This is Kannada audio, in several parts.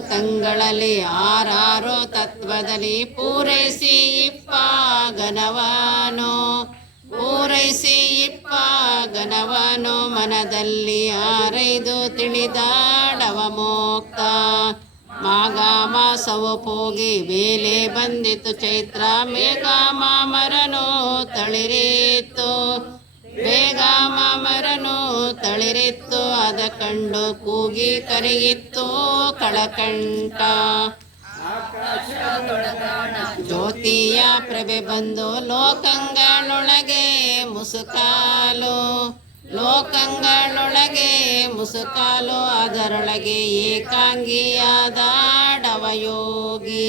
ಭೂತಗಳಲ್ಲಿ ಆರಾರೋ ತತ್ವದಲ್ಲಿ ಪೂರೈಸಿ ಇಪ್ಪ ಘನವನು ಪೂರೈಸಿ ಇಪ್ಪ ಘನವನು ಮನದಲ್ಲಿ ಆರೈದು ತಿಳಿದಾಡವ ಮೋಕ್ತ ಮಾಘ ಮಾಸವು ಪೋಗಿ ಬೇಲೆ ಬಂದಿತು ಚೈತ್ರ ಮೇಘ ಮಾಮರನು ತಳಿರಿತ್ತು ಬೇಗ ಮಾಮರನು ತಳಿರಿತ್ತು ಅದ ಕಂಡು ಕೂಗಿ ಕರಗಿತ್ತು ಕಳಕಂಠ ಜ್ಯೋತಿಯ ಪ್ರಭೆ ಬಂದು ಲೋಕಂಗಳೊಳಗೆ ಮುಸುಕಾಲು ಲೋಕಂಗಳೊಳಗೆ ಮುಸುಕಾಲು ಅದರೊಳಗೆ ಏಕಾಂಗಿಯಾದಾಡವ ಯೋಗಿ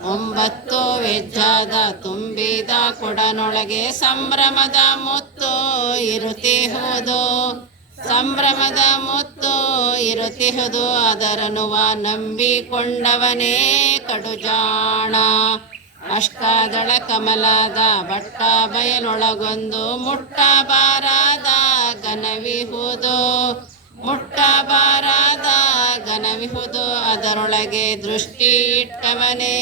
9 ವೆಜ್ಜಾದ ತುಂಬಿದ ಕೊಡನೊಳಗೆ ಸಂಭ್ರಮದ ಮುತ್ತು ಇರುತ್ತಿಹುದು ಸಂಭ್ರಮದ ಮುತ್ತು ಇರುತ್ತಿಹುದು ಅದರನುವ ನಂಬಿಕೊಂಡವನೇ ಕಡುಜಾಣ ಅಷ್ಟಾದಳ ಕಮಲದ ಬಟ್ಟ ಬಯಲೊಳಗೊಂದು ಮುಟ್ಟಬಾರದ ಘನವಿಹುದು ಮುಟ್ಟಬಾರದ ಘನವಿಹುದು ಅದರೊಳಗೆ ದೃಷ್ಟಿ ಇಟ್ಟವನೇ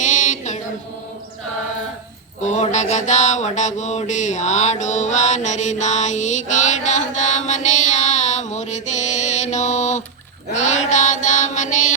ಕೋಡಗದ ಒಡಗೂಡಿ ಆಡುವ ನರಿನಾಯಿ ಗೀಡದ ಮನೆಯ ಮುರಿದೇನೋ ಗೀಡದ ಮನೆಯ